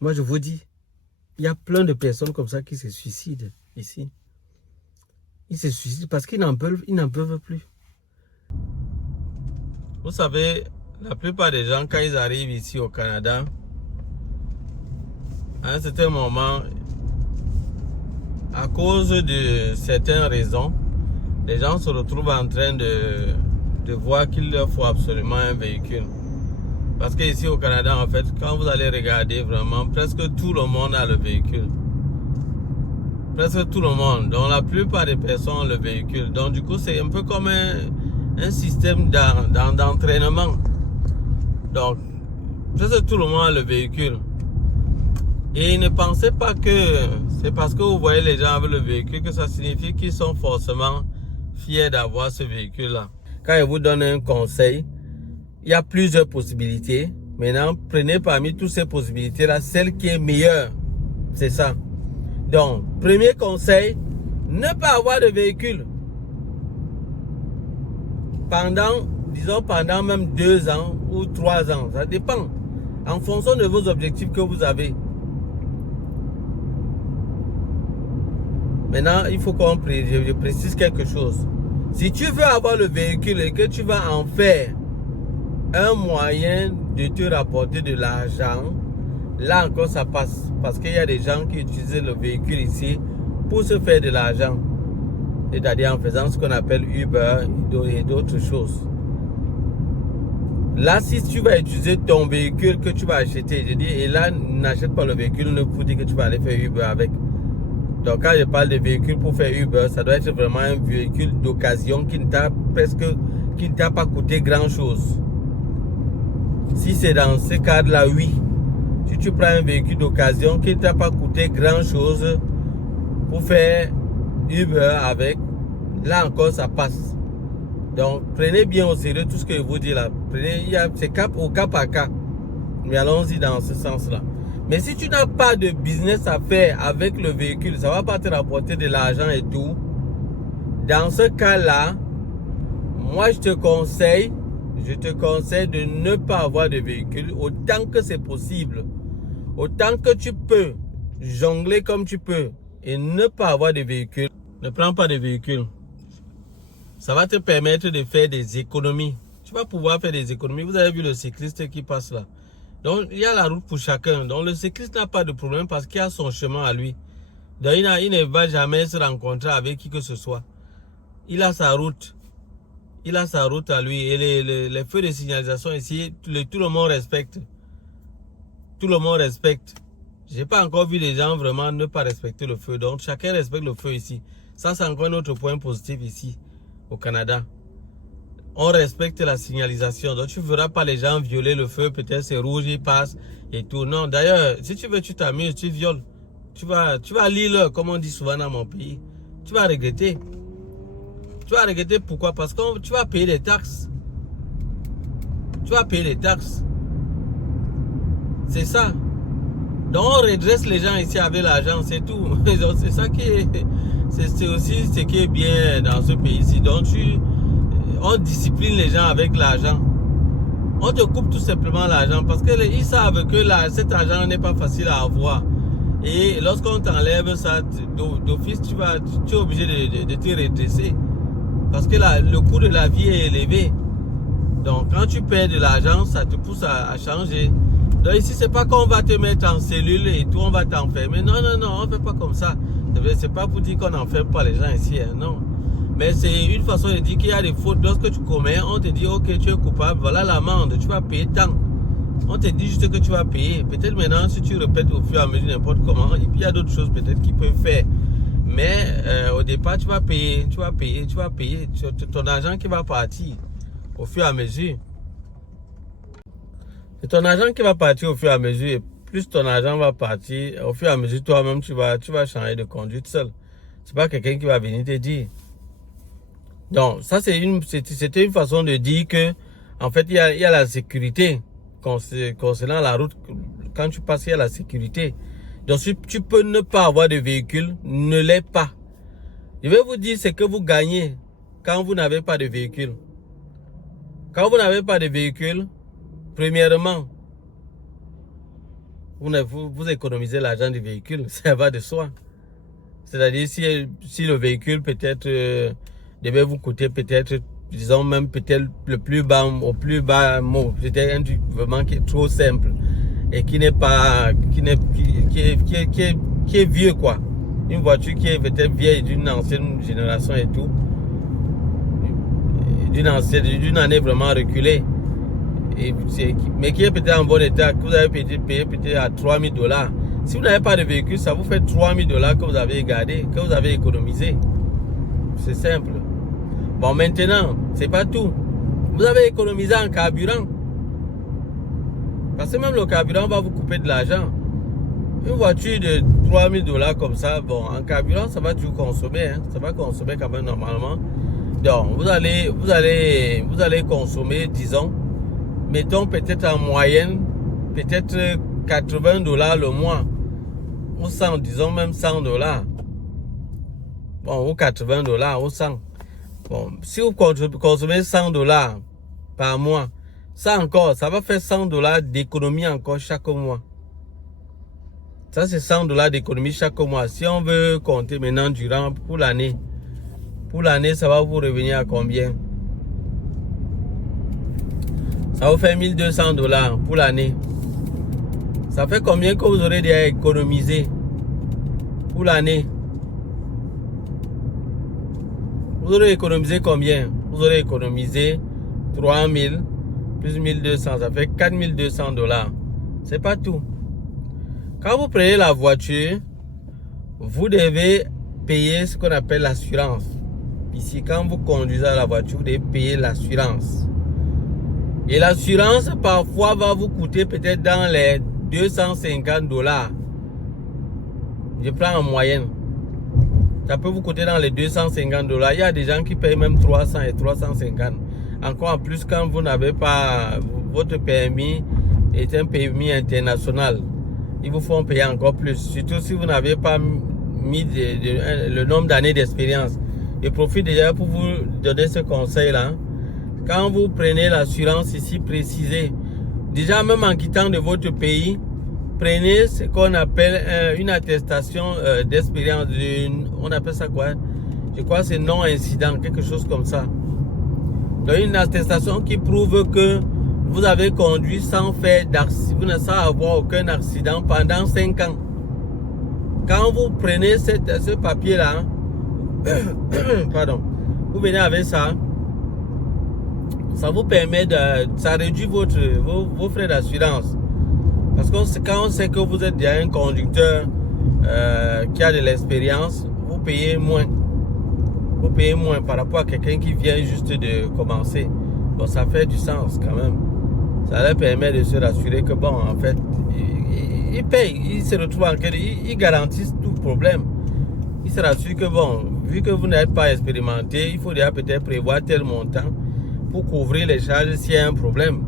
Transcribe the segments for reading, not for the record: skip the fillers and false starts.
Moi, je vous dis, il y a plein de personnes comme ça qui se suicident ici. Ils se suicident parce qu'ils n'en peuvent plus. Vous savez, la plupart des gens, quand ils arrivent ici au Canada, à un certain moment, à cause de certaines raisons, les gens se retrouvent en train de voir qu'il leur faut absolument un véhicule. Parce qu'ici au Canada, en fait, quand vous allez regarder vraiment, presque tout le monde a le véhicule. Presque tout le monde. Donc la plupart des personnes ont le véhicule. Donc du coup, c'est un peu comme un système d'entraînement. Donc, presque tout le monde a le véhicule. Et ne pensez pas que c'est parce que vous voyez les gens avec le véhicule que ça signifie qu'ils sont forcément fiers d'avoir ce véhicule-là. Quand je vous donne un conseil, il y a plusieurs possibilités. Maintenant, prenez parmi toutes ces possibilités-là celle qui est meilleure. C'est ça. Donc, premier conseil, ne pas avoir de véhicule. Pendant même 2 ans ou 3 ans. Ça dépend. En fonction de vos objectifs que vous avez. Maintenant, il faut qu'on je précise quelque chose. Si tu veux avoir le véhicule et que tu vas en faire un moyen de te rapporter de l'argent, là encore ça passe. Parce qu'il y a des gens qui utilisent le véhicule ici pour se faire de l'argent. C'est-à-dire en faisant ce qu'on appelle Uber et d'autres choses. Là, si tu vas utiliser ton véhicule que tu vas acheter, je dis, et là, n'achète pas le véhicule, ne pour dire que tu vas aller faire Uber avec. Donc, quand je parle de véhicule pour faire Uber, ça doit être vraiment un véhicule d'occasion qui ne t'a pas coûté grand-chose. Si c'est dans ce cadre-là, oui. Si tu prends un véhicule d'occasion qui ne t'a pas coûté grand-chose pour faire Uber avec, là encore, ça passe. Donc, prenez bien au sérieux tout ce que je vous dis là. C'est au cas par cas. Mais allons-y dans ce sens-là. Mais si tu n'as pas de business à faire avec le véhicule, ça ne va pas te rapporter de l'argent et tout. Dans ce cas-là, moi je te conseille de ne pas avoir de véhicule autant que c'est possible. Autant que tu peux jongler comme tu peux et ne pas avoir de véhicule. Ne prends pas de véhicule. Ça va te permettre de faire des économies. Tu vas pouvoir faire des économies. Vous avez vu le cycliste qui passe là. Donc, il y a la route pour chacun. Donc, le cycliste n'a pas de problème parce qu'il a son chemin à lui. Donc, il ne va jamais se rencontrer avec qui que ce soit. Il a sa route. Il a sa route à lui. Et les feux de signalisation ici, tout le monde respecte. Tout le monde respecte. Je n'ai pas encore vu des gens vraiment ne pas respecter le feu. Donc, chacun respecte le feu ici. Ça, c'est encore un autre point positif ici, au Canada. On respecte la signalisation. Donc, tu ne verras pas les gens violer le feu. Peut-être c'est rouge, ils passent et tout. Non, d'ailleurs, si tu veux, tu t'amuses, tu violes. Tu vas lire, comme on dit souvent dans mon pays. Tu vas regretter. Tu vas regretter pourquoi? Parce que tu vas payer des taxes. Tu vas payer les taxes. C'est ça. Donc, on redresse les gens ici avec l'argent, c'est tout. C'est ça qui est... C'est aussi ce qui est bien dans ce pays-ci. Donc, on discipline les gens avec l'argent. On te coupe tout simplement l'argent parce qu'ils savent que cet argent n'est pas facile à avoir. Et lorsqu'on t'enlève ça, d'office, tu es obligé de te redresser. Parce que le coût de la vie est élevé. Donc, quand tu perds de l'argent, ça te pousse à changer. Donc, ici, c'est pas qu'on va te mettre en cellule et tout, on va t'enfermer. Non, non, non, on ne fait pas comme ça. C'est pas pour dire qu'on n'enferme pas les gens ici, hein, non. Mais c'est une façon de dire qu'il y a des fautes. Lorsque tu commets, on te dit, ok, tu es coupable, voilà l'amende, tu vas payer tant. On te dit juste que tu vas payer. Peut-être maintenant, si tu répètes au fur et à mesure n'importe comment, et puis il y a d'autres choses peut-être qu'ils peuvent faire. Mais au départ, tu vas payer. C'est ton argent qui va partir au fur et à mesure. C'est ton argent qui va partir au fur et à mesure. Et plus ton argent va partir, au fur et à mesure, toi-même, tu vas changer de conduite seul. C'est pas quelqu'un qui va venir te dire. Donc, ça, c'était une façon de dire que, en fait, il y a la sécurité concernant la route. Quand tu passes, il y a la sécurité. Donc, si tu peux ne pas avoir de véhicule, ne l'est pas. Je vais vous dire ce que vous gagnez quand vous n'avez pas de véhicule. Quand vous n'avez pas de véhicule, premièrement, vous économisez l'argent du véhicule, ça va de soi. C'est-à-dire si le véhicule peut-être devait vous coûter peut-être, disons même peut-être le plus bas, au plus bas mot, c'était un truc vraiment qui est trop simple et qui n'est pas, qui est vieux quoi. Une voiture qui est peut-être vieille d'une ancienne génération et tout, d'une année vraiment reculée. Mais qui est peut-être en bon état, que vous avez payé peut-être à $3000. Si vous n'avez pas de véhicule, ça vous fait $3000 que vous avez gardé, que vous avez économisé. C'est simple. Bon, maintenant, c'est pas tout. Vous avez économisé en carburant. Parce que même le carburant va vous couper de l'argent. Une voiture de $3000 comme ça, bon, en carburant, ça va toujours consommer. Hein, ça va consommer quand même normalement. Donc, vous allez consommer, disons, mettons peut-être en moyenne, peut-être $80 le mois. Ou 100, disons même $100. Bon, ou $80, ou 100. Bon, si vous consommez $100 par mois, ça encore, ça va faire $100 d'économie encore chaque mois. Ça, c'est $100 d'économie chaque mois. Si on veut compter maintenant durant pour l'année, ça va vous revenir à combien? Ça vous fait $1200 pour l'année. Ça fait combien que vous aurez déjà économisé pour l'année? Vous aurez économisé combien? Vous aurez économisé 3000 plus 1200, ça fait $4200. C'est pas tout. Quand vous prenez la voiture, vous devez payer ce qu'on appelle l'assurance. Ici, quand vous conduisez la voiture, vous devez payer l'assurance. Et l'assurance, parfois, va vous coûter peut-être dans les $250. Je prends en moyenne. Ça peut vous coûter dans les $250. Il y a des gens qui payent même 300 et 350. Encore en plus, quand vous n'avez pas... Votre permis est un permis international. Ils vous font payer encore plus. Surtout si vous n'avez pas mis le nombre d'années d'expérience. Je profite déjà pour vous donner ce conseil-là. Quand vous prenez l'assurance ici, précisez. Déjà, même en quittant de votre pays, prenez ce qu'on appelle une attestation d'expérience. On appelle ça quoi? Je crois que c'est non-incident, quelque chose comme ça. Donc, une attestation qui prouve que vous avez conduit sans faire d'accident, sans avoir aucun accident pendant 5 ans. Quand vous prenez ce papier-là, pardon, vous venez avec ça, ça vous permet ça réduit vos frais d'assurance. Parce que quand on sait que vous êtes déjà un conducteur qui a de l'expérience, vous payez moins. Vous payez moins par rapport à quelqu'un qui vient juste de commencer. Bon, ça fait du sens quand même. Ça leur permet de se rassurer que bon, en fait, ils payent, ils se retrouvent en quête, ils garantissent tout problème. Ils se rassurent que bon, vu que vous n'êtes pas expérimenté, il faut déjà peut-être prévoir tel montant pour couvrir les charges s'il y a un problème.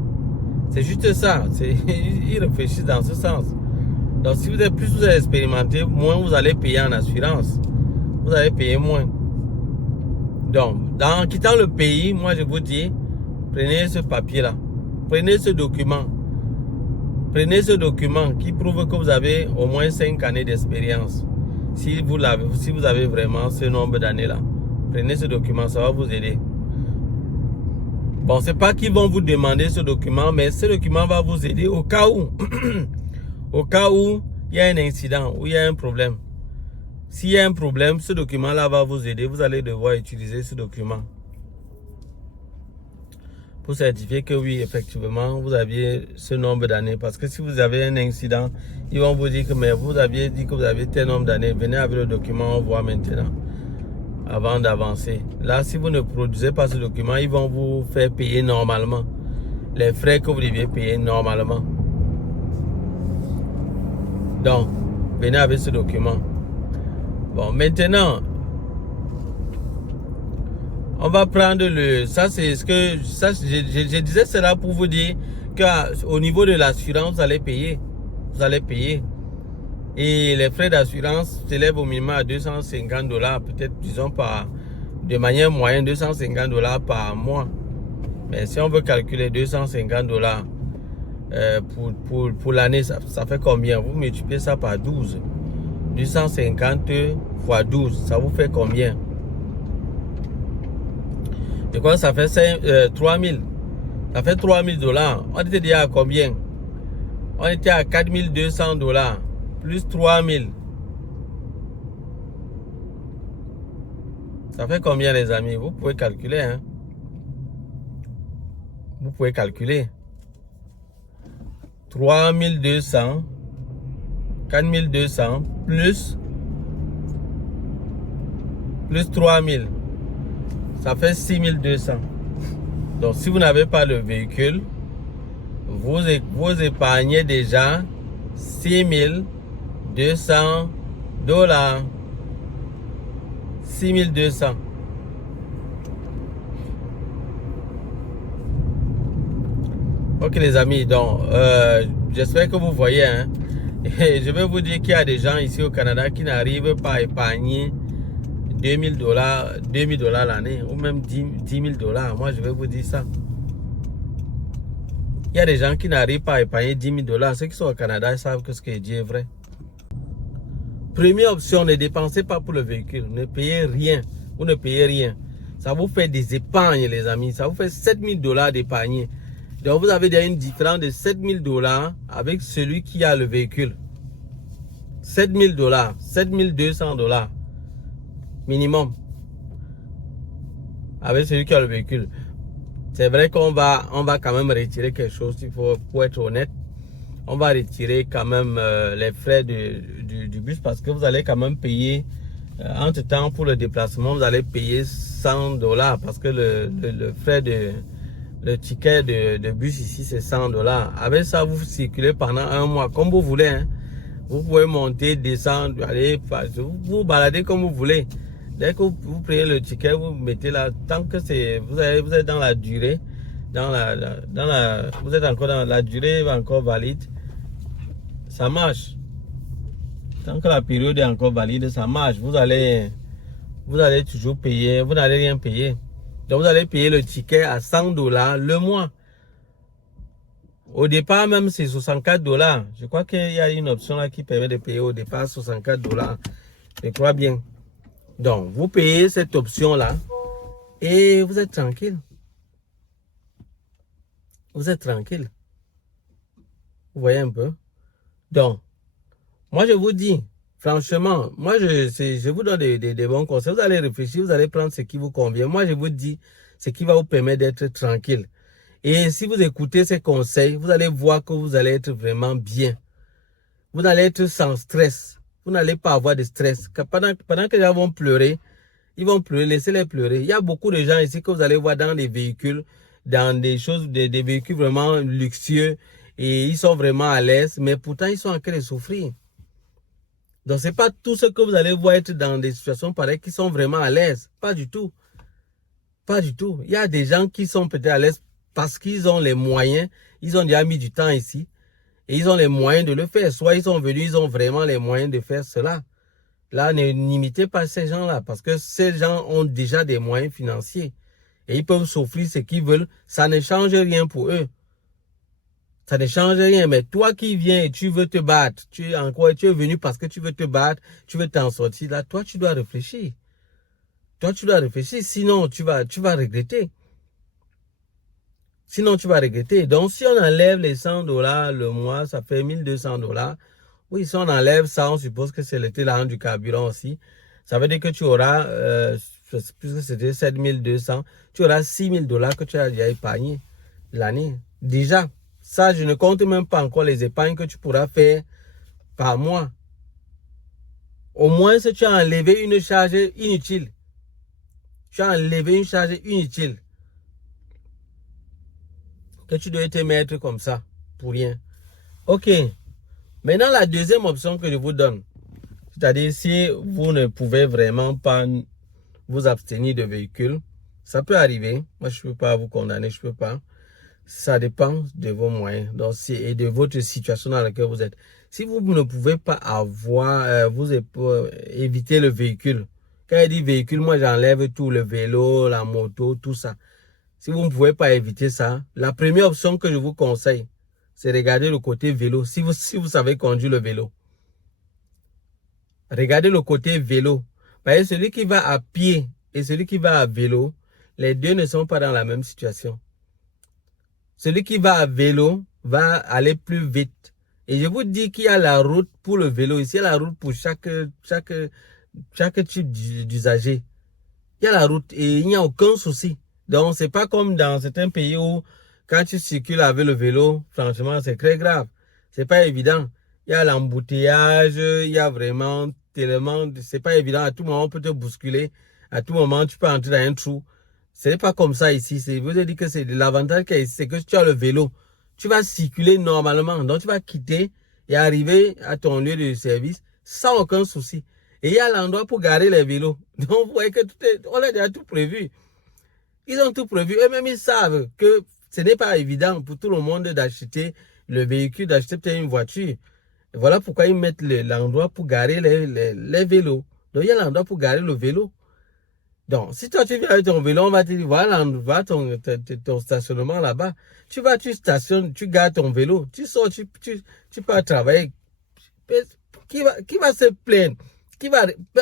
C'est juste ça. Ils réfléchissent dans ce sens. Donc si vous êtes expérimenté, moins vous allez payer en assurance. Vous allez payer moins. Donc, en quittant le pays, moi je vous dis, prenez ce papier-là. Prenez ce document. Prenez ce document qui prouve que vous avez au moins 5 années d'expérience. Si vous avez vraiment ce nombre d'années-là. Prenez ce document, ça va vous aider. Bon, c'est pas qu'ils vont vous demander ce document, mais ce document va vous aider au cas où, au cas où il y a un incident, où il y a un problème. S'il y a un problème, ce document-là va vous aider. Vous allez devoir utiliser ce document pour certifier que oui, effectivement, vous aviez ce nombre d'années. Parce que si vous avez un incident, ils vont vous dire que mais vous aviez dit que vous avez tel nombre d'années. Venez avec le document, on voit maintenant, avant d'avancer. Là, si vous ne produisez pas ce document, ils vont vous faire payer normalement les frais que vous deviez payer normalement. Donc, venez avec ce document. Bon, maintenant, on va prendre ça c'est ce que, je disais cela pour vous dire qu'au niveau de l'assurance, vous allez payer. Vous allez payer. Et les frais d'assurance s'élèvent au minimum à $250, peut-être, disons, de manière moyenne, $250 par mois. Mais si on veut calculer $250 pour l'année, ça fait combien? Vous multipliez ça par 12. 250 fois 12, ça vous fait combien? Je crois que ça fait 3000. Ça fait 3000 $. On était déjà à combien? On était à 4200 $. Plus 3000. Ça fait combien, les amis? Vous pouvez calculer, hein? Vous pouvez calculer. 3200, 4200, plus 3000. Ça fait 6200. Donc, si vous n'avez pas le véhicule, vous épargnez déjà 6200 $. 6200. Ok, les amis, donc j'espère que vous voyez, hein. Et je vais vous dire qu'il y a des gens ici au Canada qui n'arrivent pas à épargner 2000 $, 2000 $ l'année, ou même 10 000 $. Moi, je vais vous dire ça. Il y a des gens qui n'arrivent pas à épargner 10 000 $. Ceux qui sont au Canada, ils savent que ce que je dis est vrai. Première option, ne dépensez pas pour le véhicule. Ne payez rien. Vous ne payez rien. Ça vous fait des épargnes, les amis. Ça vous fait 7 000 $ d'épargner. Donc, vous avez déjà une différence de 7 000 $ avec celui qui a le véhicule. 7 000 $, 7 200 $ minimum avec celui qui a le véhicule. C'est vrai qu'on va quand même retirer quelque chose, il faut, pour être honnête. On va retirer quand même les frais du bus parce que vous allez quand même payer, entre temps pour le déplacement, vous allez payer 100 $ parce que le frais le ticket de bus ici c'est 100 $. Avec ça, vous circulez pendant un mois comme vous voulez, hein. Vous pouvez monter, descendre, aller, vous baladez comme vous voulez. Dès que vous prenez le ticket, vous mettez là, tant que vous êtes dans la durée, vous êtes encore dans la durée encore valide, ça marche. Tant que la période est encore valide, ça marche. Vous allez toujours payer, vous n'allez rien payer. Donc vous allez payer le ticket à 100 $ le mois. Au départ même c'est 64 $. Je crois qu'il y a une option là qui permet de payer au départ 64 $. Je crois bien. Donc vous payez cette option là et vous êtes tranquille. Vous êtes tranquille. Vous voyez un peu. Donc moi je vous dis franchement, moi je vous donne des bons conseils. Vous allez réfléchir, vous allez prendre ce qui vous convient. Moi je vous dis ce qui va vous permettre d'être tranquille. Et si vous écoutez ces conseils, vous allez voir que vous allez être vraiment bien. Vous allez être sans stress. Vous n'allez pas avoir de stress. Pendant que les gens vont pleurer, ils vont pleurer, laissez-les pleurer. Il y a beaucoup de gens ici que vous allez voir dans des véhicules, dans des choses, des véhicules vraiment luxueux. Et ils sont vraiment à l'aise, mais pourtant ils sont en train de souffrir. Donc ce n'est pas tous ceux que vous allez voir être dans des situations pareilles qui sont vraiment à l'aise. Pas du tout. Pas du tout. Il y a des gens qui sont peut-être à l'aise parce qu'ils ont les moyens, ils ont déjà mis du temps ici et ils ont les moyens de le faire. Soit ils sont venus, ils ont vraiment les moyens de faire cela. Là, n'imitez pas ces gens-là parce que ces gens ont déjà des moyens financiers et ils peuvent s'offrir ce qu'ils veulent. Ça ne change rien pour eux. Ça ne change rien. Mais toi qui viens et tu veux te battre, tu es venu parce que tu veux te battre, tu veux t'en sortir. Là, toi, tu dois réfléchir. Toi, tu dois réfléchir. Sinon, tu vas regretter. Sinon, tu vas regretter. Donc, si on enlève les 100 $ le mois, ça fait 1200 $. Oui, si on enlève ça, on suppose que c'est le talent du carburant aussi. Ça veut dire que tu auras, puisque c'était 7200, tu auras 6000 $ que tu as déjà épargné l'année. Déjà, ça, je ne compte même pas encore les épargnes que tu pourras faire par mois. Au moins, si tu as enlevé une charge inutile. Tu as enlevé une charge inutile. Que tu dois te mettre comme ça, pour rien. Ok. Maintenant, la deuxième option que je vous donne, c'est-à-dire si vous ne pouvez vraiment pas vous abstenir de véhicule, ça peut arriver. Moi, je ne peux pas vous condamner, je ne peux pas. Ça dépend de vos moyens donc, et de votre situation dans laquelle vous êtes. Si vous ne pouvez pas avoir, éviter le véhicule. Quand je dis véhicule, moi, j'enlève tout, le vélo, la moto, tout ça. Si vous ne pouvez pas éviter ça, la première option que je vous conseille, c'est regarder le côté vélo. Si vous savez conduire le vélo. Regardez le côté vélo. Parce que celui qui va à pied et celui qui va à vélo, les deux ne sont pas dans la même situation. Celui qui va à vélo va aller plus vite. Et je vous dis qu'il y a la route pour le vélo. Ici, il y a la route pour chaque type d'usager. Il y a la route et il n'y a aucun souci. Donc, c'est pas comme dans certains pays où, quand tu circules avec le vélo, franchement, c'est très grave. C'est pas évident. Il y a l'embouteillage, il y a vraiment tellement, c'est pas évident. À tout moment, on peut te bousculer. À tout moment, tu peux entrer dans un trou. Ce n'est pas comme ça ici. Je vous ai dit que c'est l'avantage qu'il y a ici, c'est que tu as le vélo. Tu vas circuler normalement. Donc, tu vas quitter et arriver à ton lieu de service sans aucun souci. Et il y a l'endroit pour garer les vélos. Donc, vous voyez que on a déjà tout prévu. Ils ont tout prévu. Eux-mêmes, ils savent que ce n'est pas évident pour tout le monde d'acheter le véhicule, d'acheter peut-être une voiture. Et voilà pourquoi ils mettent l'endroit pour garer les vélos. Donc, il y a l'endroit pour garer le vélo. Donc, si toi, tu viens avec ton vélo, on va te dire, voilà, ton stationnement là-bas. Tu vas, tu stationnes, tu gares ton vélo. Tu sors, tu pars travailler. Qui va se plaindre?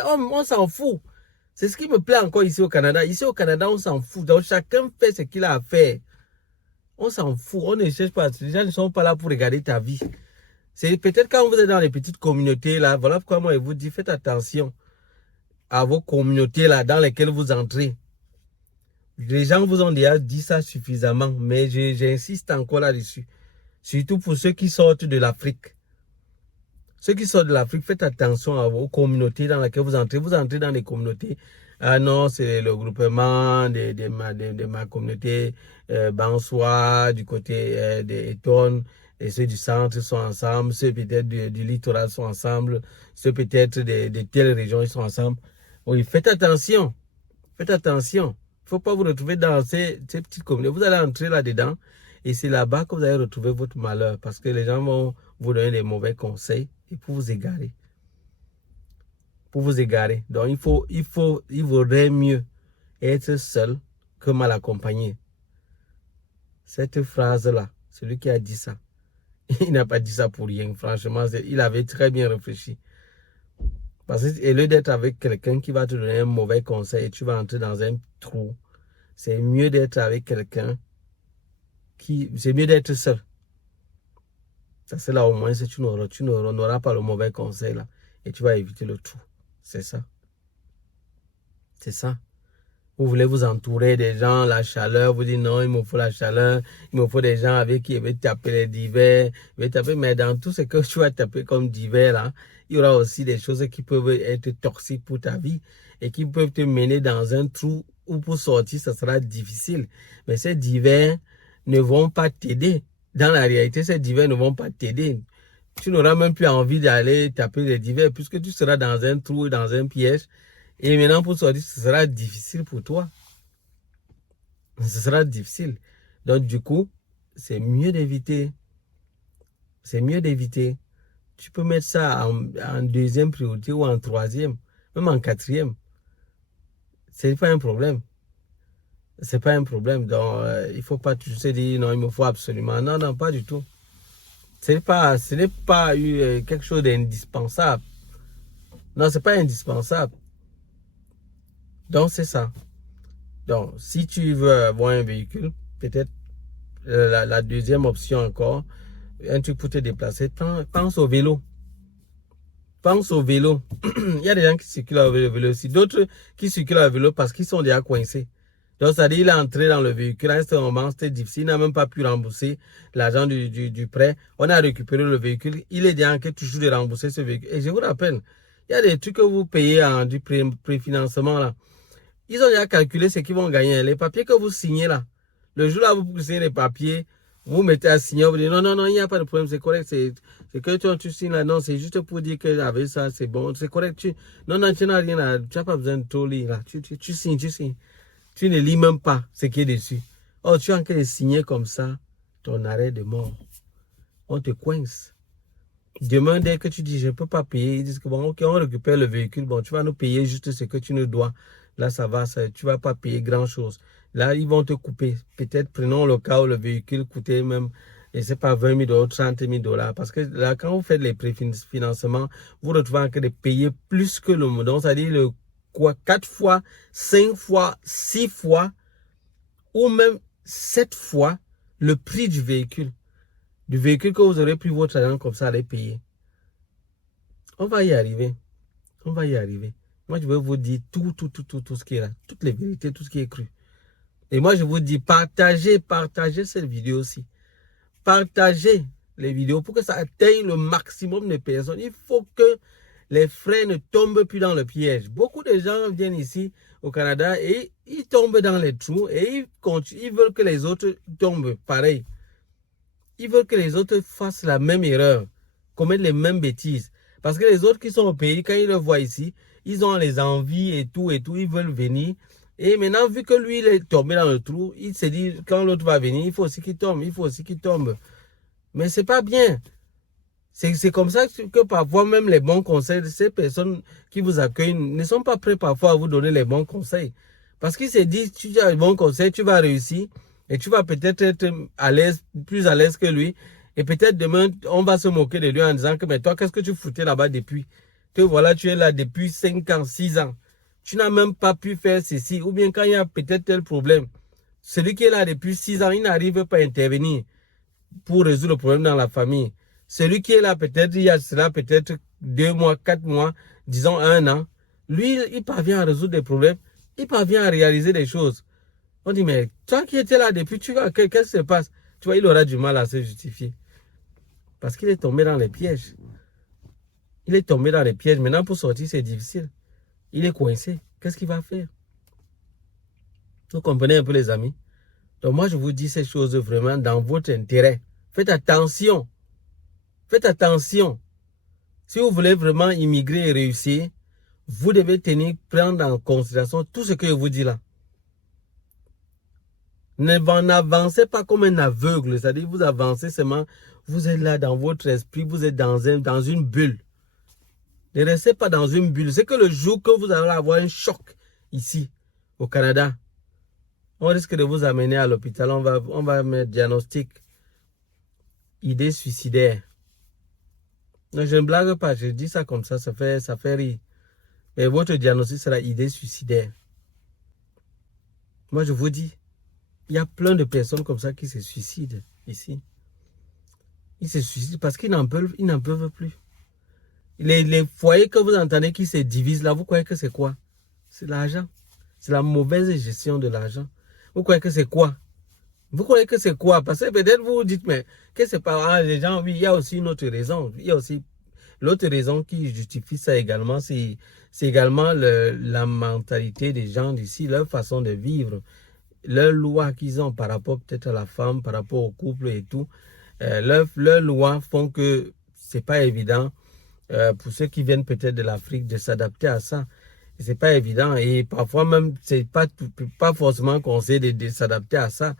On s'en fout. C'est ce qui me plaît encore ici au Canada. Ici au Canada, on s'en fout. Donc, chacun fait ce qu'il a à faire. On s'en fout. On ne cherche pas. Les gens ne sont pas là pour regarder ta vie. C'est peut-être quand vous êtes dans les petites communautés là. Voilà pourquoi moi, je vous dis, faites attention à vos communautés là dans lesquelles vous entrez. Les gens vous ont déjà dit ça suffisamment, mais j'insiste encore là-dessus. Surtout pour ceux qui sortent de l'Afrique. Ceux qui sortent de l'Afrique, faites attention à vos communautés dans lesquelles vous entrez. Vous entrez dans des communautés. Ah non, c'est le groupement de ma communauté Bansois, du côté des Eton, et ceux du centre sont ensemble, ceux peut-être du littoral sont ensemble, ceux peut-être de telles régions ils sont ensemble. Oui, faites attention. Faites attention. Il ne faut pas vous retrouver dans ces petites communautés. Vous allez entrer là-dedans et c'est là-bas que vous allez retrouver votre malheur parce que les gens vont vous donner des mauvais conseils et pour vous égarer. Pour vous égarer. Donc, il vaudrait mieux être seul que mal accompagné. Cette phrase-là, celui qui a dit ça, il n'a pas dit ça pour rien. Franchement, il avait très bien réfléchi. Parce que, au lieu d'être avec quelqu'un qui va te donner un mauvais conseil et tu vas entrer dans un trou, c'est mieux d'être avec quelqu'un c'est mieux d'être seul. Ça, c'est là au moins, tu n'auras pas le mauvais conseil là. Et tu vas éviter le trou. C'est ça. C'est ça. Vous voulez vous entourer des gens, la chaleur, vous dites non, il me faut la chaleur, il me faut des gens avec qui je vais taper les divers, mais dans tout ce que tu vas taper comme divers là, il y aura aussi des choses qui peuvent être toxiques pour ta vie et qui peuvent te mener dans un trou où pour sortir, ça sera difficile. Mais ces divers ne vont pas t'aider. Dans la réalité, ces divers ne vont pas t'aider. Tu n'auras même plus envie d'aller taper les divers puisque tu seras dans un trou, dans un piège. Et maintenant, pour sortir, ce sera difficile pour toi. Ce sera difficile. Donc, du coup, c'est mieux d'éviter. C'est mieux d'éviter. Tu peux mettre ça en deuxième priorité ou en troisième, même en quatrième. Ce n'est pas un problème. C'est pas un problème. Donc, il ne faut pas toujours se dire, non, il me faut absolument. Non, non, pas du tout. Ce n'est pas quelque chose d'indispensable. Non, ce n'est pas indispensable. Donc, c'est ça. Donc, si tu veux avoir un véhicule, peut-être la deuxième option encore, un truc pour te déplacer, pense au vélo. Pense au vélo. Il y a des gens qui circulent avec le vélo aussi. D'autres qui circulent avec le vélo parce qu'ils sont déjà coincés. Donc, ça dit il est entré dans le véhicule. À ce moment, c'était difficile. Il n'a même pas pu rembourser l'argent du prêt. On a récupéré le véhicule. Il est déjà en train toujours de rembourser ce véhicule. Et je vous rappelle, il y a des trucs que vous payez en du préfinancement là. Ils ont déjà calculé ce qu'ils vont gagner. Les papiers que vous signez là, le jour là, vous signez les papiers, vous mettez à signer, vous dites non, non, non, il n'y a pas de problème, c'est correct. C'est que tu signes là, non, c'est juste pour dire qu'avec ça, c'est bon, c'est correct. Non, non, tu n'as rien là, tu n'as pas besoin de tout lire là. Tu signes, tu signes. Tu ne lis même pas ce qui est dessus. Oh, tu es en train de signer comme ça ton arrêt de mort. On te coince. Demain, dès que tu dis je ne peux pas payer, ils disent que bon, ok, on récupère le véhicule, bon, tu vas nous payer juste ce que tu nous dois. Là, ça va, tu ne vas pas payer grand-chose. Là, ils vont te couper. Peut-être, prenons le cas où le véhicule coûtait même et c'est pas 20 000 dollars, 30 000 dollars. Parce que là, quand vous faites les préfinancements, vous retrouvez en train de payer plus que le montant, c'est-à-dire le quoi, 4 fois, 5 fois, 6 fois, ou même 7 fois le prix du véhicule. Du véhicule que vous aurez pris votre argent comme ça à les payer. On va y arriver. On va y arriver. Moi, je vais vous dire tout ce qui est là. Toutes les vérités, tout ce qui est cru. Et moi, je vous dis, partagez cette vidéo aussi. Partagez les vidéos pour que ça atteigne le maximum de personnes. Il faut que les frères ne tombent plus dans le piège. Beaucoup de gens viennent ici au Canada et ils tombent dans les trous et ils veulent que les autres tombent pareil. Ils veulent que les autres fassent la même erreur, commettent les mêmes bêtises. Parce que les autres qui sont au pays, quand ils le voient ici, ils ont les envies et tout, ils veulent venir. Et maintenant, vu que lui, il est tombé dans le trou, il se dit, quand l'autre va venir, il faut aussi qu'il tombe, il faut aussi qu'il tombe. Mais c'est pas bien. C'est comme ça que parfois, même les bons conseils de ces personnes qui vous accueillent ne sont pas prêts parfois à vous donner les bons conseils. Parce qu'ils se disent, tu as les bons conseils, tu vas réussir. Et tu vas peut-être être à l'aise, plus à l'aise que lui. Et peut-être demain, on va se moquer de lui en disant que, mais toi, qu'est-ce que tu foutais là-bas depuis? Que voilà, tu es là depuis 5 ans, 6 ans. Tu n'as même pas pu faire ceci. Ou bien quand il y a peut-être tel problème, celui qui est là depuis 6 ans, il n'arrive pas à intervenir pour résoudre le problème dans la famille. Celui qui est là peut-être, il y a cela peut-être 2 mois, 4 mois, disons 1 an. Lui, il parvient à résoudre des problèmes. Il parvient à réaliser des choses. On dit, mais toi qui étais là depuis, tu vois, qu'est-ce qui se passe? Tu vois, il aura du mal à se justifier. Parce qu'il est tombé dans les pièges. Il est tombé dans les pièges. Maintenant, pour sortir, c'est difficile. Il est coincé. Qu'est-ce qu'il va faire? Vous comprenez un peu, les amis? Donc, moi, je vous dis ces choses vraiment dans votre intérêt. Faites attention. Faites attention. Si vous voulez vraiment immigrer et réussir, vous devez prendre en considération tout ce que je vous dis là. N'avancez pas comme un aveugle, c'est-à-dire vous avancez seulement, vous êtes là dans votre esprit, vous êtes dans une bulle. Ne restez pas dans une bulle. C'est que le jour que vous allez avoir un choc ici, au Canada, on risque de vous amener à l'hôpital, on va mettre diagnostic, idée suicidaire. Non, je ne blague pas, je dis ça comme ça fait rire. Mais votre diagnostic sera idée suicidaire. Moi, je vous dis, il y a plein de personnes comme ça qui se suicident ici. Ils se suicident parce qu'ils n'en peuvent plus. Les foyers que vous entendez qui se divisent là, vous croyez que c'est quoi? C'est l'argent. C'est la mauvaise gestion de l'argent. Vous croyez que c'est quoi? Vous croyez que c'est quoi? Parce que peut-être vous vous dites, mais que c'est pas les gens, oui, il y a aussi une autre raison. Il y a aussi l'autre raison qui justifie ça également, c'est également la mentalité des gens d'ici, leur façon de vivre. Leurs lois qu'ils ont par rapport peut-être à la femme, par rapport au couple et tout, leurs lois font que c'est pas évident pour ceux qui viennent peut-être de l'Afrique de s'adapter à ça. C'est pas évident et parfois même c'est pas forcément conseillé de s'adapter à ça.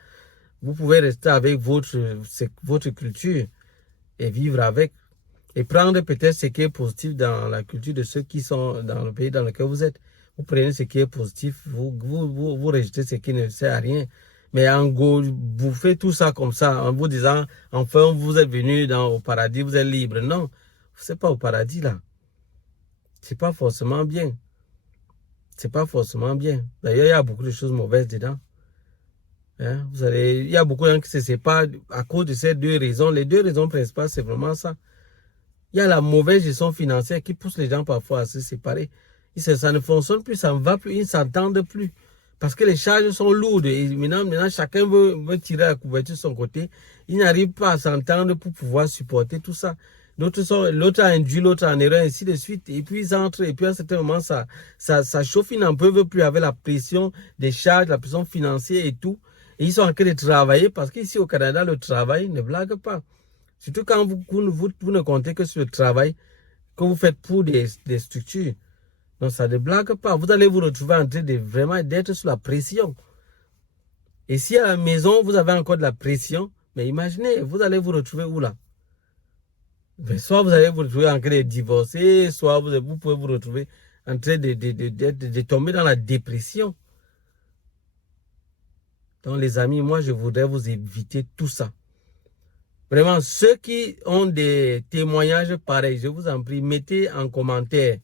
Vous pouvez rester avec votre culture et vivre avec et prendre peut-être ce qui est positif dans la culture de ceux qui sont dans le pays dans lequel vous êtes. Vous prenez ce qui est positif, vous rejetez ce qui ne sert à rien. Mais en gros, vous faites tout ça comme ça, en vous disant, enfin, vous êtes venu au paradis, vous êtes libre. Non, c'est pas au paradis là. C'est pas forcément bien. C'est pas forcément bien. D'ailleurs, il y a beaucoup de choses mauvaises dedans. Hein? Il y a beaucoup de gens qui se séparent à cause de ces deux raisons. Les deux raisons principales, c'est vraiment ça. Il y a la mauvaise gestion financière qui pousse les gens parfois à se séparer. Ça ne fonctionne plus, ça ne va plus, ils ne s'entendent plus. Parce que les charges sont lourdes et maintenant chacun veut tirer la couverture de son côté. Ils n'arrivent pas à s'entendre pour pouvoir supporter tout ça. L'autre a induit l'autre en erreur, ainsi de suite. Et puis ils entrent, et puis à un certain moment, ça chauffe, ils n'en peuvent plus avec la pression des charges, la pression financière et tout. Et ils sont en train de travailler parce qu'ici au Canada, le travail ne blague pas. Surtout quand vous ne comptez que sur le travail que vous faites pour des structures. Donc ça ne blague pas. Vous allez vous retrouver en train de vraiment d'être sous la pression. Et si à la maison, vous avez encore de la pression, mais imaginez, vous allez vous retrouver où là? Mais soit vous allez vous retrouver en train de divorcer, soit vous pouvez vous retrouver en train de tomber dans la dépression. Donc les amis, moi je voudrais vous éviter tout ça. Vraiment, ceux qui ont des témoignages pareils, je vous en prie, mettez en commentaire.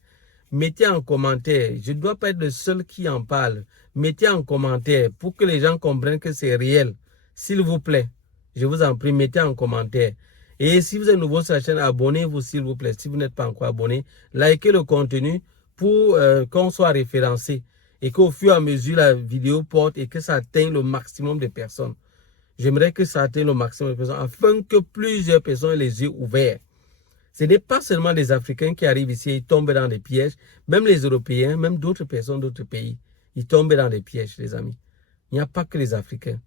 Mettez en commentaire. Je ne dois pas être le seul qui en parle. Mettez en commentaire pour que les gens comprennent que c'est réel. S'il vous plaît, je vous en prie, mettez en commentaire. Et si vous êtes nouveau sur la chaîne, abonnez-vous s'il vous plaît. Si vous n'êtes pas encore abonné, likez le contenu pour qu'on soit référencé. Et qu'au fur et à mesure, la vidéo porte et que ça atteigne le maximum de personnes. J'aimerais que ça atteigne le maximum de personnes afin que plusieurs personnes aient les yeux ouverts. Ce n'est pas seulement les Africains qui arrivent ici et tombent dans des pièges. Même les Européens, même d'autres personnes d'autres pays, ils tombent dans des pièges, les amis. Il n'y a pas que les Africains.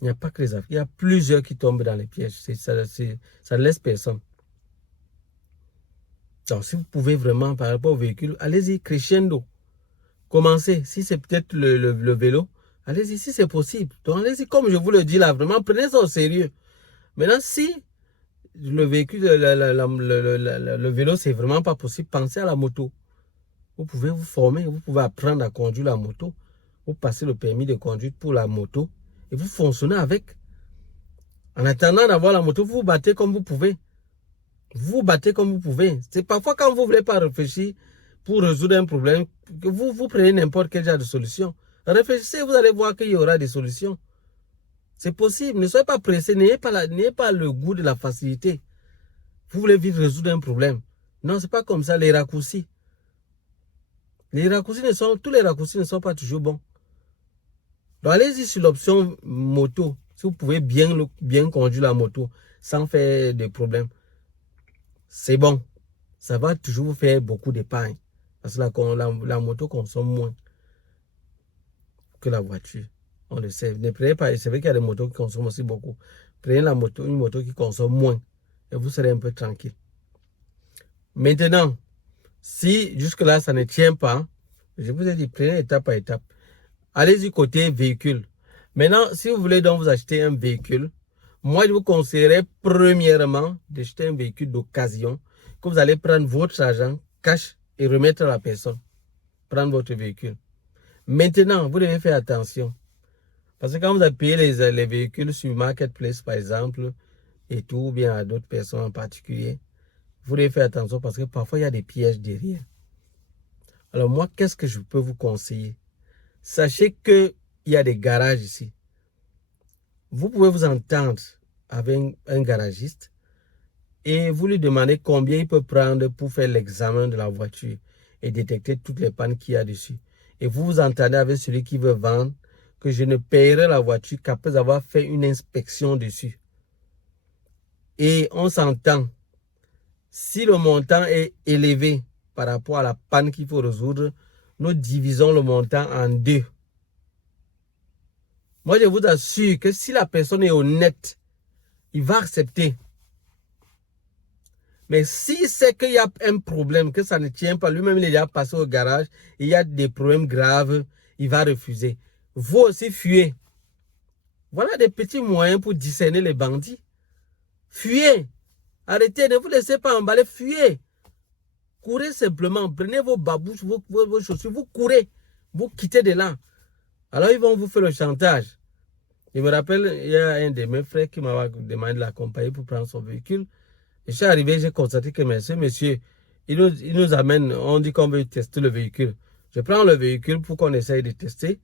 Il n'y a pas que les Africains. Il y a plusieurs qui tombent dans les pièges. Ça ne laisse personne. Donc, si vous pouvez vraiment, par rapport au véhicule, allez-y, crescendo. Commencez. Si c'est peut-être le vélo, allez-y, si c'est possible. Donc, allez-y, comme je vous le dis là, vraiment, prenez ça au sérieux. Maintenant, si le véhicule, le vélo, c'est vraiment pas possible, pensez à la moto. Vous pouvez vous former, vous pouvez apprendre à conduire la moto. Vous passez le permis de conduite pour la moto et vous fonctionnez avec. En attendant d'avoir la moto, vous vous battez comme vous pouvez. Vous vous battez comme vous pouvez. C'est parfois quand vous ne voulez pas réfléchir pour résoudre un problème, que vous prenez n'importe quel genre de solution. Réfléchissez, vous allez voir qu'il y aura des solutions. C'est possible. Ne soyez pas pressé. N'ayez pas le goût de la facilité. Vous voulez vite résoudre un problème. Non, ce n'est pas comme ça. Les raccourcis. Tous les raccourcis ne sont pas toujours bons. Donc, allez-y sur l'option moto. Si vous pouvez bien conduire la moto sans faire de problème. C'est bon. Ça va toujours vous faire beaucoup d'épargne. Parce que la moto consomme moins que la voiture. On le sait. Ne prenez pas. C'est vrai qu'il y a des motos qui consomment aussi beaucoup. Prenez une moto qui consomme moins. Et vous serez un peu tranquille. Maintenant, si jusque-là, ça ne tient pas, je vous ai dit, prenez étape par étape. Allez-y côté véhicule. Maintenant, si vous voulez donc vous acheter un véhicule, moi, je vous conseillerais premièrement d'acheter un véhicule d'occasion que vous allez prendre votre argent, cash et remettre à la personne. Prendre votre véhicule. Maintenant, vous devez faire attention. Parce que quand vous avez payé les véhicules sur Marketplace, par exemple, et tout, ou bien à d'autres personnes en particulier, vous devez faire attention parce que parfois, il y a des pièges derrière. Alors moi, qu'est-ce que je peux vous conseiller? Sachez qu'il y a des garages ici. Vous pouvez vous entendre avec un garagiste et vous lui demandez combien il peut prendre pour faire l'examen de la voiture et détecter toutes les pannes qu'il y a dessus. Et vous vous entendez avec celui qui veut vendre que je ne paierai la voiture qu'après avoir fait une inspection dessus. Et on s'entend. Si le montant est élevé par rapport à la panne qu'il faut résoudre, nous divisons le montant en deux. Moi, je vous assure que si la personne est honnête, il va accepter. Mais si c'est qu'il y a un problème, que ça ne tient pas, lui-même il est déjà passé au garage, il y a des problèmes graves, il va refuser. Vous aussi, fuyez. Voilà des petits moyens pour discerner les bandits. Fuyez. Arrêtez, ne vous laissez pas emballer, fuyez. Courez simplement, prenez vos babouches, vos chaussures, vous courez. Vous quittez de là. Alors ils vont vous faire le chantage. Je me rappelle, il y a un de mes frères qui m'a demandé de l'accompagner pour prendre son véhicule. Je suis arrivé, j'ai constaté que monsieur, il nous amène, on dit qu'on veut tester le véhicule. Je prends le véhicule pour qu'on essaye de tester.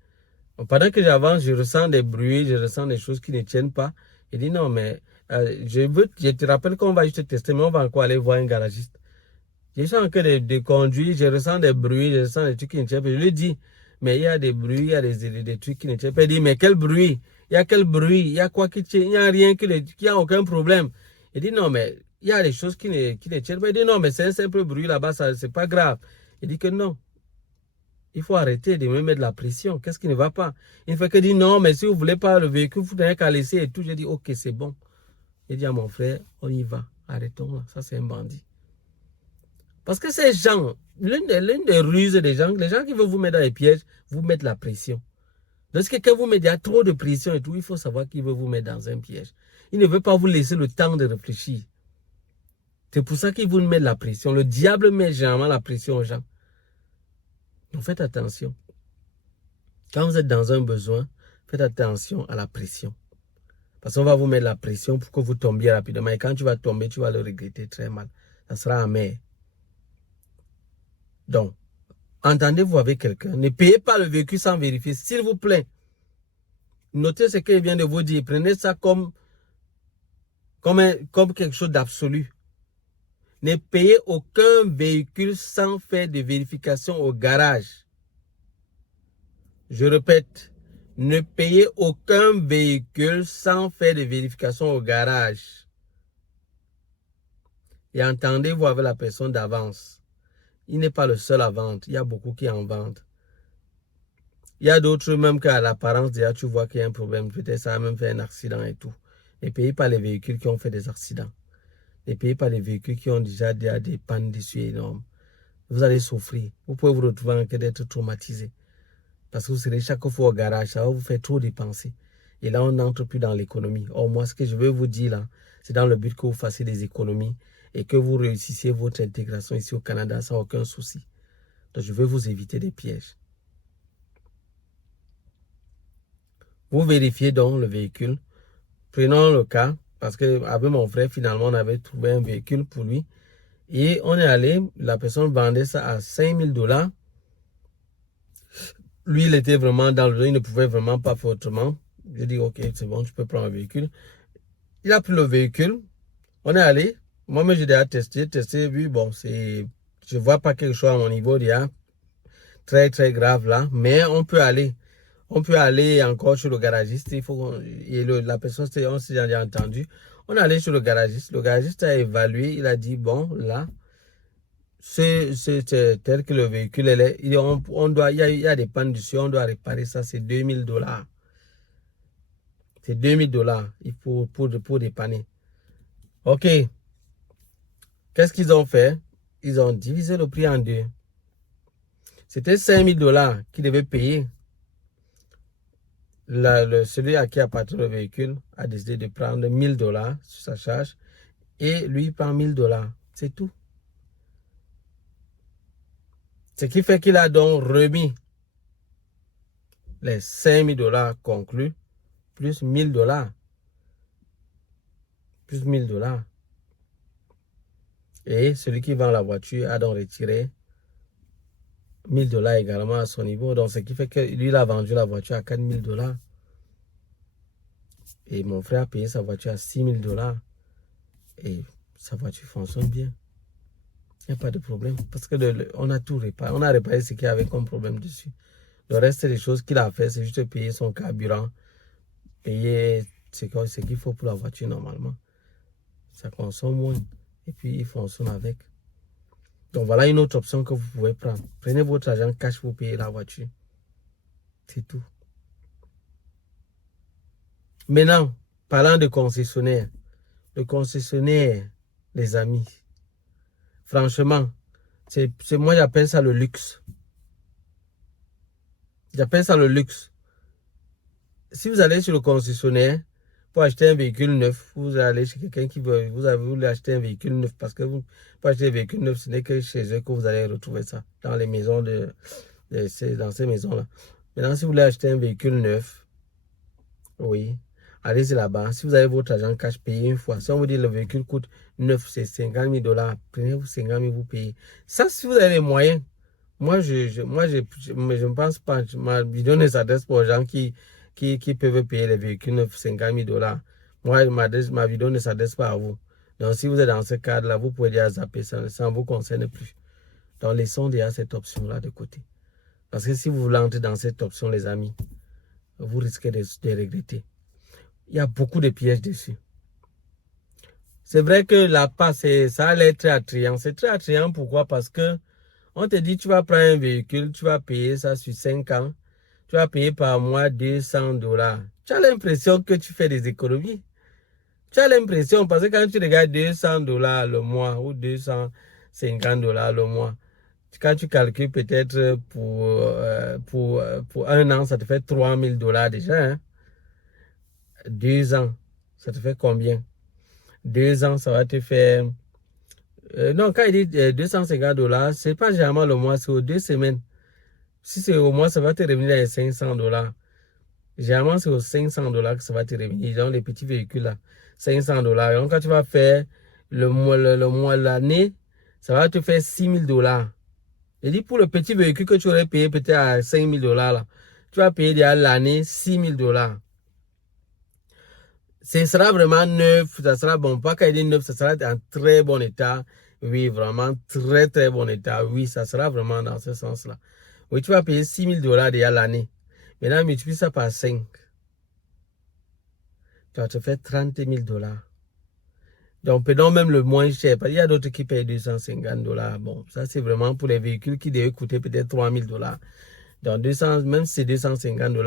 Pendant que j'avance, je ressens des bruits, je ressens des choses qui ne tiennent pas. Il dit non, mais je te rappelle qu'on va juste tester, mais on va encore aller voir un garagiste. Je suis en train de conduire, je ressens des bruits, je ressens des trucs qui ne tiennent pas. Je lui dis, mais il y a des bruits, il y a des trucs qui ne tiennent pas. Il dit, mais quel bruit? Il y a quel bruit? Il y a quoi qui tient? Il n'y a rien qui a aucun problème. Il dit, non, mais il y a des choses qui ne tiennent pas. Il dit, non, mais c'est un simple bruit là-bas, c'est pas grave. Il dit que non. Il faut arrêter de me mettre de la pression. Qu'est-ce qui ne va pas? Il fait que dire, non, mais si vous ne voulez pas le véhicule, vous n'avez qu'à laisser et tout. J'ai dit, ok, c'est bon. Il dit à mon frère, on y va. Arrêtons là. Ça, c'est un bandit. Parce que ces gens, l'une des ruses des gens, les gens qui veulent vous mettre dans les pièges, vous mettent la pression. Lorsque quelqu'un vous met, il y a trop de pression et tout, il faut savoir qu'il veut vous mettre dans un piège. Il ne veut pas vous laisser le temps de réfléchir. C'est pour ça qu'il vous met la pression. Le diable met généralement la pression aux gens. Donc faites attention. Quand vous êtes dans un besoin, faites attention à la pression. Parce qu'on va vous mettre la pression pour que vous tombiez rapidement. Et quand tu vas tomber, tu vas le regretter très mal. Ça sera amer. Donc, entendez-vous avec quelqu'un. Ne payez pas le véhicule sans vérifier. S'il vous plaît, notez ce qu'il vient de vous dire. Prenez ça comme quelque chose d'absolu. Ne payez aucun véhicule sans faire de vérification au garage. Je répète, ne payez aucun véhicule sans faire de vérification au garage. Et entendez-vous avec la personne d'avance. Il n'est pas le seul à vendre. Il y a beaucoup qui en vendent. Il y a d'autres même qu'à l'apparence, déjà tu vois qu'il y a un problème. Peut-être ça a même fait un accident et tout. Ne payez pas les véhicules qui ont fait des accidents. Ne payez pas les véhicules qui ont déjà des pannes dessus énormes. Vous allez souffrir. Vous pouvez vous retrouver en cas d'être traumatisé. Parce que vous serez chaque fois au garage, ça va vous faire trop dépenser. Et là, on n'entre plus dans l'économie. Or, moi, ce que je veux vous dire là, c'est dans le but que vous fassiez des économies et que vous réussissiez votre intégration ici au Canada sans aucun souci. Donc, je veux vous éviter des pièges. Vous vérifiez donc le véhicule. Prenons le cas, parce qu'avec mon frère, finalement, on avait trouvé un véhicule pour lui. Et on est allé, la personne vendait ça à 5 000 $. Lui, il était vraiment dans le jeu, il ne pouvait vraiment pas faire autrement. J'ai dit, ok, c'est bon, tu peux prendre un véhicule. Il a pris le véhicule, on est allé. Moi-même, j'ai déjà testé, vu, bon, je vois pas quelque chose à mon niveau déjà très, très grave là, mais on peut aller. On peut aller encore chez le garagiste. La personne, on s'est déjà entendu. On est allé chez le garagiste a évalué, il a dit, bon, là, c'est tel que le véhicule est. Il y a des pannes dessus, on doit réparer ça, c'est 2 000 $. C'est 2 000 $ pour dépanner. Ok. Qu'est-ce qu'ils ont fait? Ils ont divisé le prix en deux. C'était 5 000 $ qu'ils devaient payer. Celui à qui appartient le véhicule a décidé de prendre 1 000 $ sur sa charge et lui prend 1 000 $. C'est tout. Ce qui fait qu'il a donc remis les 5 000 $ conclus plus 1 000 $. Plus 1 000 $. Et celui qui vend la voiture a donc retiré 1 000 $ également à son niveau. Donc, ce qui fait que lui, il a vendu la voiture à 4 000 $. Et mon frère a payé sa voiture à 6 000 $. Et sa voiture fonctionne bien. Il n'y a pas de problème. Parce que on a tout réparé. On a réparé ce qu'il y avait comme problème dessus. Le reste des choses qu'il a fait, c'est juste payer son carburant. Payer ce qu'il faut pour la voiture normalement. Ça consomme moins. Et puis, il fonctionne avec. Donc, voilà une autre option que vous pouvez prendre. Prenez votre argent cash pour payer la voiture. C'est tout. Maintenant, parlant de concessionnaire. Le concessionnaire, les amis. Franchement, moi, j'appelle ça le luxe. J'appelle ça le luxe. Si vous allez sur le concessionnaire pour acheter un véhicule neuf, vous allez chez quelqu'un qui veut, vous voulu acheter un véhicule neuf parce que pour acheter un véhicule neuf, ce n'est que chez eux que vous allez retrouver ça, dans les maisons dans ces maisons-là. Maintenant, si vous voulez acheter un véhicule neuf, oui, allez-y là-bas. Si vous avez votre argent cash, payez une fois. Si on vous dit le véhicule coûte neuf, c'est 50 000 $, prenez-vous 50 000, vous payez. Ça, si vous avez les moyens. Moi, je ne pense pas. Ma vidéo ne s'adresse pas aux gens qui peuvent payer les véhicules neufs 50 000 $. Moi, ma vidéo ne s'adresse pas à vous. Donc, si vous êtes dans ce cadre-là, vous pouvez déjà zapper, ça ne vous concerne plus. Donc, laissons déjà cette option-là de côté. Parce que si vous voulez entrer dans cette option, les amis, vous risquez de regretter. Il y a beaucoup de pièges dessus. C'est vrai que la passe, ça allait être très attrayant. C'est très attrayant, pourquoi? Parce que on te dit, tu vas prendre un véhicule, tu vas payer ça sur 5 ans. Tu vas payer par mois 200 $. Tu as l'impression que tu fais des économies. Tu as l'impression, parce que quand tu regardes 200 $ le mois ou 250 $ le mois, quand tu calcules peut-être pour un an, ça te fait 3 000 $ déjà. Hein? 2 ans, ça te fait combien? 2 ans, ça va te faire... non, quand il dit 250 $, c'est pas généralement le mois, c'est aux 2 semaines. Si c'est au mois, ça va te revenir à 500 $. Généralement, c'est aux $500 que ça va te revenir. Dans les petits véhicules là, $500. Donc, quand tu vas faire le mois, l'année, ça va te faire $6,000. Je dis pour le petit véhicule que tu aurais payé peut-être à $5,000 là, tu vas payer déjà l'année $6,000. Ce sera vraiment neuf, ça sera bon, pas qu'il est neuf, ça sera en très bon état. Oui, vraiment très très bon état. Oui, ça sera vraiment dans ce sens-là. Oui, tu vas payer $6,000 déjà l'année. Maintenant, multiplie ça par 5. Tu vas te faire $30,000. Donc, prenons même le moins cher. Parce qu'il y a d'autres qui payent $250. Bon, ça c'est vraiment pour les véhicules qui devaient coûter peut-être $3,000. Donc, 200, même si c'est $250,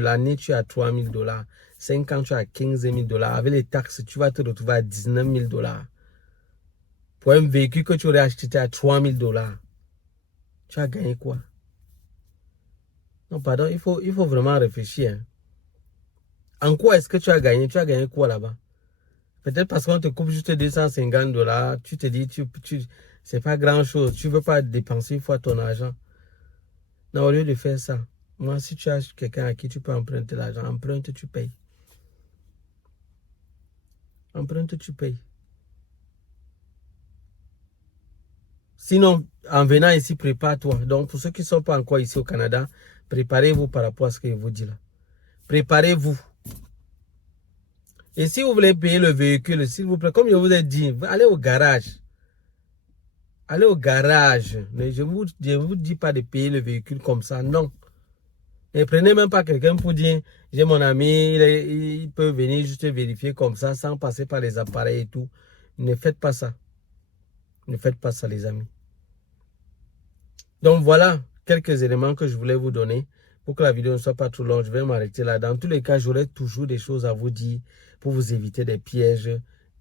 l'année tu as $3,000. 5 ans, tu as $15,000. Avec les taxes, tu vas te retrouver à $19,000. Pour un véhicule que tu aurais acheté à $3,000. Tu as gagné quoi? Non, pardon, il faut vraiment réfléchir. En quoi est-ce que tu as gagné? Tu as gagné quoi là-bas? Peut-être parce qu'on te coupe juste $250. Tu te dis, c'est pas grand-chose. Tu ne veux pas dépenser une fois ton argent. Non, au lieu de faire ça, moi, si tu as quelqu'un à qui tu peux emprunter l'argent, emprunte, tu payes. Emprunte, tu payes. Sinon, en venant ici, prépare-toi. Donc, pour ceux qui ne sont pas encore ici au Canada, préparez-vous par rapport à ce que je vous dis là. Préparez-vous. Et si vous voulez payer le véhicule, s'il vous plaît, comme je vous ai dit, allez au garage. Allez au garage. Mais je ne vous dis pas de payer le véhicule comme ça, non. Ne prenez même pas quelqu'un pour dire, j'ai mon ami, il peut venir juste vérifier comme ça, sans passer par les appareils et tout. Ne faites pas ça. Ne faites pas ça, les amis. Donc voilà quelques éléments que je voulais vous donner pour que la vidéo ne soit pas trop longue. Je vais m'arrêter là. Dans tous les cas, j'aurai toujours des choses à vous dire pour vous éviter des pièges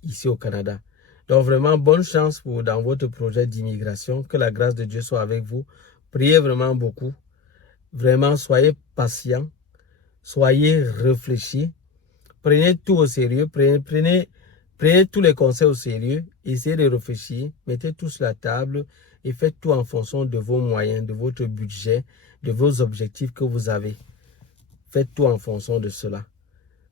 ici au Canada. Donc vraiment, bonne chance dans votre projet d'immigration. Que la grâce de Dieu soit avec vous. Priez vraiment beaucoup. Vraiment, soyez patient. Soyez réfléchis. Prenez tout au sérieux. Prenez tous les conseils au sérieux. Essayez de réfléchir. Mettez tout sur la table et faites tout en fonction de vos moyens, de votre budget, de vos objectifs que vous avez. Faites tout en fonction de cela.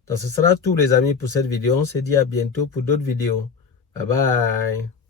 Donc, ce sera tout les amis pour cette vidéo. On se dit à bientôt pour d'autres vidéos. Bye bye.